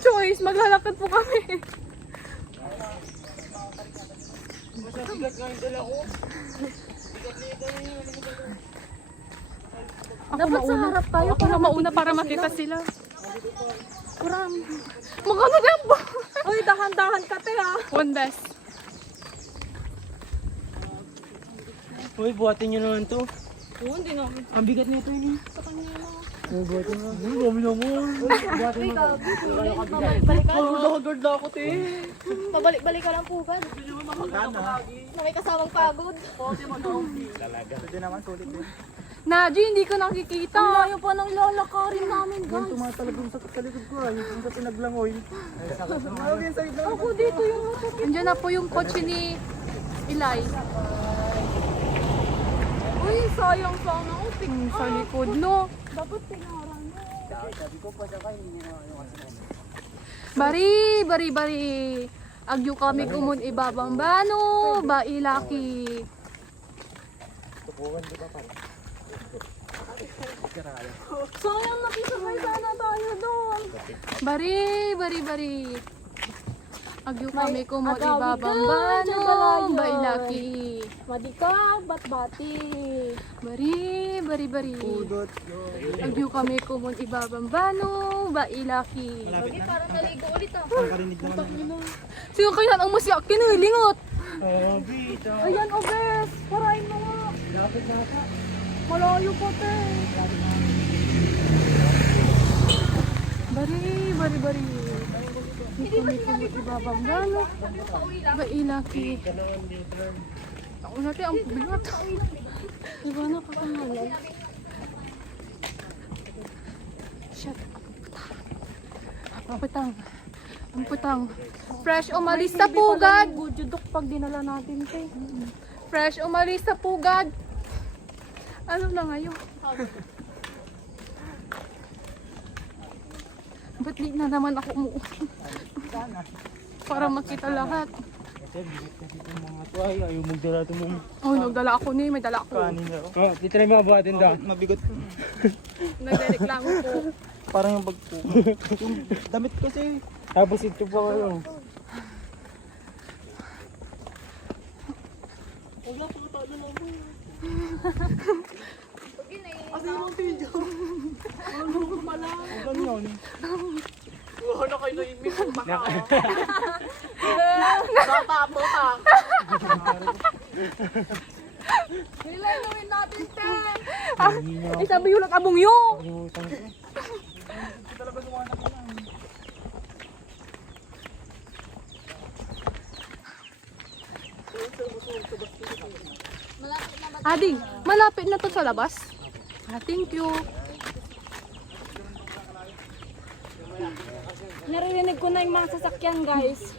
choice. Maglalakad po kami. Dapat sa harap tayo Ako na mauna para makita sila. Kuram. Magkano din ba? Uy, dahan-dahan ka te ha. One best. Uy, buhatin nyo naman to. Oo, hindi na. Ang bigat nito yun. Sa kanya lang. Uy, buhatin mo. Uy, dami naman. Buhatin mo. Pabalik-balik ka. Nakagard na ako, te. Pabalik-balik ka lang po ba? Na may kasamang pagod. Pwede naman, sulit din. Naji, hindi ko nakikita. Ang layo pa ng lalakarin namin, Yung guys. tumatalagong sa likod ko, yung sa pinaglangoy. Ayun, sa likod. Ako dito yung motor. Andiyan na po yung kotse ni Eli. Uy, sayang sana ako. Sa likod, no? Dapat pinaran mo. Sabi ko pa siya kayo, hindi na Bari. Agyo kami kumun ibabambano, ba ilaki. tukuhan, di ba pare? Sayang nakisabay sana tayo doon. Bari. Agyo kami kumun agawi ka, ibabambano, dyan ba palayo. ilaki. Madikag, bat-bati. Bari. Udot. Agyo kami kumun ibabambano, ba ilaki. Lagi parang naligo ulit ah. Nakarinig naman. Sino kayo ang masyak kinilingot? Oh, bita. Ayan, obes. Parahin mo nga. Lapit na ka. Malayo pa te. Bari. Hindi kami kumun ibabambano, ba ilaki. Ako natin ang bigat. Diba nakakangalay? Shut up. Ang putang. Fresh umalis sa pugad. Gudjudok pag dinala natin te. Fresh umalis sa pugad. Ano na ngayon? Ba't late na naman ako umuwi? Para makita lahat. Kasi bigat kasi itong mga to ay ayaw magdala itong mga Oh, nagdala ako ni, may dala ako. kanin na. Oh, titry mo buhatin daw. Mabigot. Nagreklamo ko. Parang yung bag po. Yung damit kasi. Tapos ito pa kayo. Wala pa talo na mo. Asa yung video? Ano ko pala? Ganyan. Wala kayo na yung mismo baka. Natapo ka. Hilainuin natin te. Sabi yun at abong yun. Kalimutan ko. Hindi talaga sumanak ko lang. Ading, malapit na to sa labas. Thank you. Naririnig ko na yung mga sasakyan guys.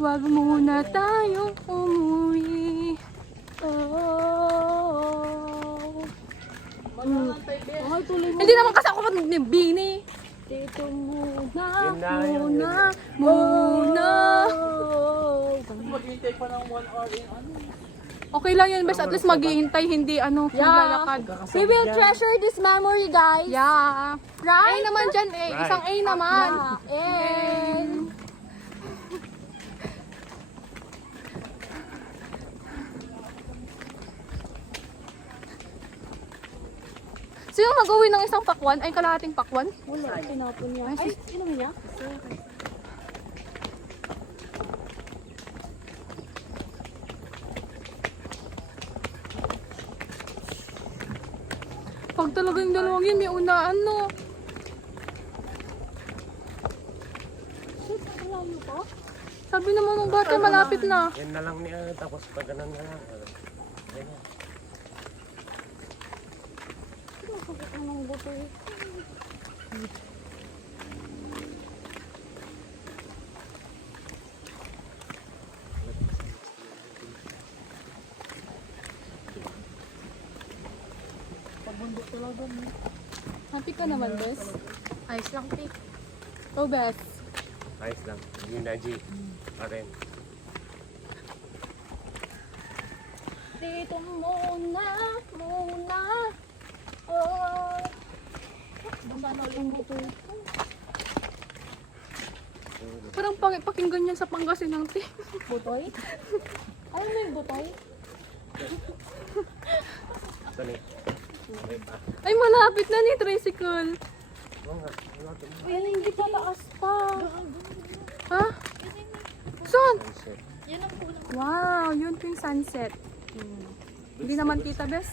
Huwag muna tayong umuwi. Oh. Mahal tuloy mo. Hindi naman kasi ako ni Bini. Dito muna. Maghintay pa ng 1 hour in ano. Okay lang yun, best at least maghihintay, hindi maglalakad. We will treasure this memory guys. Yeah. Right? A naman dyan eh. Isang A naman. And Sino mag-uwi ng isang pakwan? Ay, kalahating pakwan? wala, tinapon niya. Ay, Ay, inom niya? Pag talagang dalawang yun, may unaan, no? Shit, malayo pa? Sabi naman ng bata, malapit na. Yan na lang niya, tapos pag ganun na lang. Ganyan. Sakit na ng buto eh. Pagbundok talaga. Happy ka naman, bes? Ayos lang, Pik. Oh, bes. Ayos lang. Yun na, G. Pa rin. Dito muna. Oh. Sana ulit dito. Parang pakinggan niya sa Pangasinan, te. Butoy? Ayaw mo yung butoy? Dali. Ay, malapit na ni tricycle. Oo nga. Wala ito. Ayan, hindi pa taas pa. Ha? Saan? Sunset. Yan ang kulang. Wow, yun po yung sunset. Hindi naman kita, bes.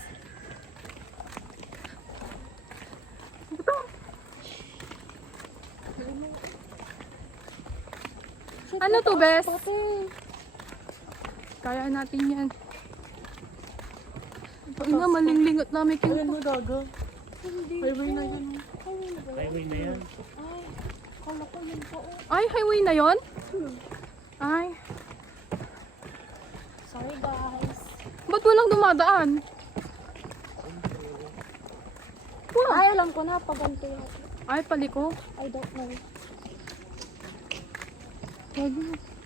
Ito. Ano to, bes? Kaya natin yan. Pag nga, malinglingot namin king. Ayun, magaga. Highway na yun. Highway na yan. Ay, kala ko yun po. Ay, highway na yun? Ay, Sorry guys. ba't walang dumadaan? Ay, alam ko na pag ganito yun. Ay, paliko. I don't know.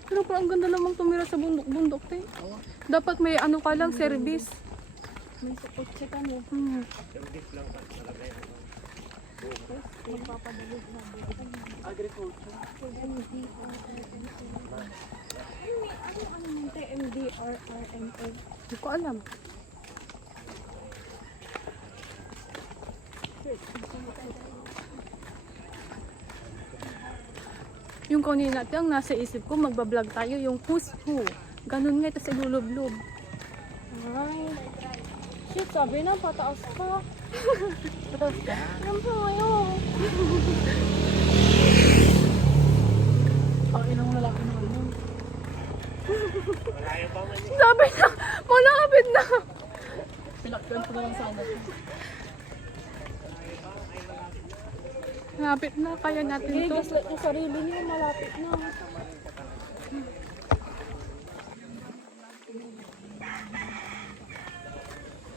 Pero parang ang ganda namang tumira sa bundok-bundok, te. Dapat may ano ka lang, service. May sakotse ka mo. Service lang pa talaga yan. Magpapadalog na. Agriculture. Ano yung MDRRMA? Hindi ko alam. Yung kanina natin, ang nasa isip ko, magbablog tayo yung who's who. Ganun nga, tapos ilulublob. Ay. Shit, sabi na, pataas pa. Tapos ka? Alam mo ngayon. Ang inang lalaki naman yun. Malayo pa man yun. Sabi na, malapit na. Pinakyan ko naman sana. Malapit na, kaya natin Hey, to. gaslit yung sarili niyo, malapit na.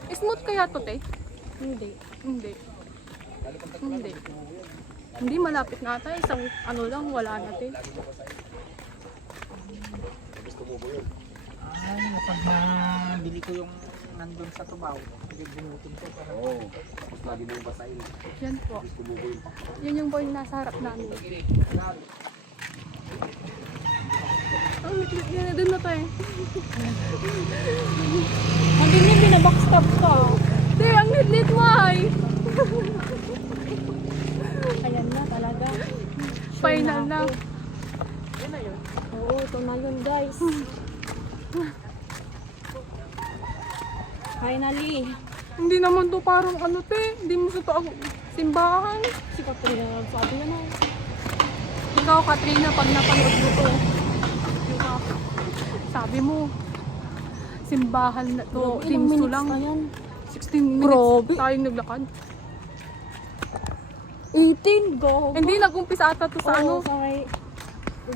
Smooth kaya to, te? Hindi. Hindi. Hindi. Hindi, malapit na tayo. Isang ano lang, wala na, te. Gusto mo ba yun? Ay, kapag nabili ko yung nandun sa tubaw, binutin ko para Oo. Tapos lagi mo yung basahin. Yan po. Gusto mo ba yung pakpak? Yan yung boy nasa harap namin. Ang liklit niya na dun na tayo. Hindi niya binabackstab ka. Te, ang litlit mo ay. Ayan na talaga. Final na. Oo, ito na yun guys. Finally. Hindi naman to parang ano, te. Hindi mo sa to simbahan. Si Katrina na nagsabi na na. Ikaw, Katrina, pag napanood mo to, sabi mo, simbahan na to. Ilang Timso minutes lang. na yan? 16 minutes Grabe. tayong naglakad. 18, go. Hindi, nag-umpisa ata to sa ano. sa may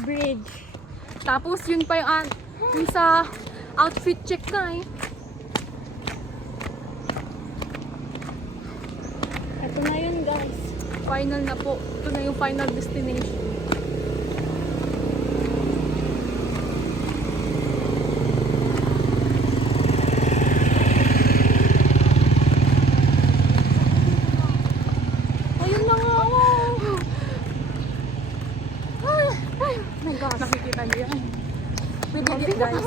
bridge. Tapos yun pa yung, yung sa outfit check na eh. Ito na yun guys. Final na po. Ito na yung final destination. Ayun na nga ako. Ay, ay. My God. Nakikita niyo yan. Bibigit guys.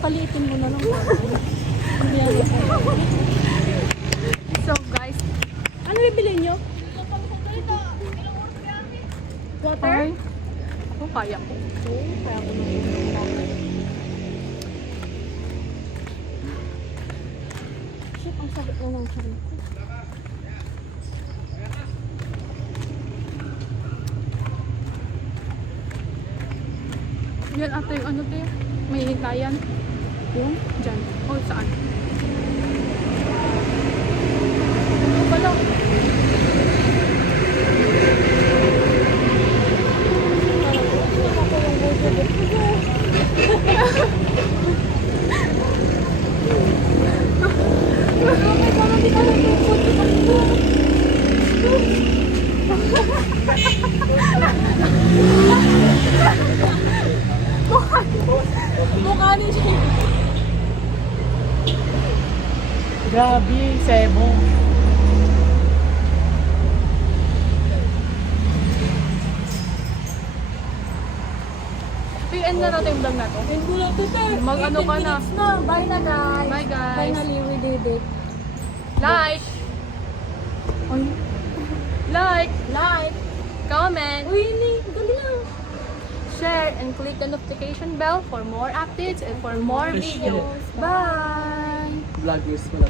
Palitin mo na lang. Hindi yan. So guys, Ano bibili nyo? Water? ay, ako kaya ko. Kaya ko nang shit, ang sakit na ng tiyan ko. Yan ata yung ano te, may hintayan. Yun? Diyan. O saan? Ano pala? Ako yung budget ko. Mukha ni siya. Grabe, Sebo. PN na natin yung vlog na to. Hindi lang to, sir. Mag-ano 18 ka na. minutes na. Bye na, guys. Bye, guys. Finally, we did it. Like, Ay, like, like. comment, Uy, hindi. Dali lang. share, and click the notification bell for more updates and for more videos. Bye! Vloggers ko lang.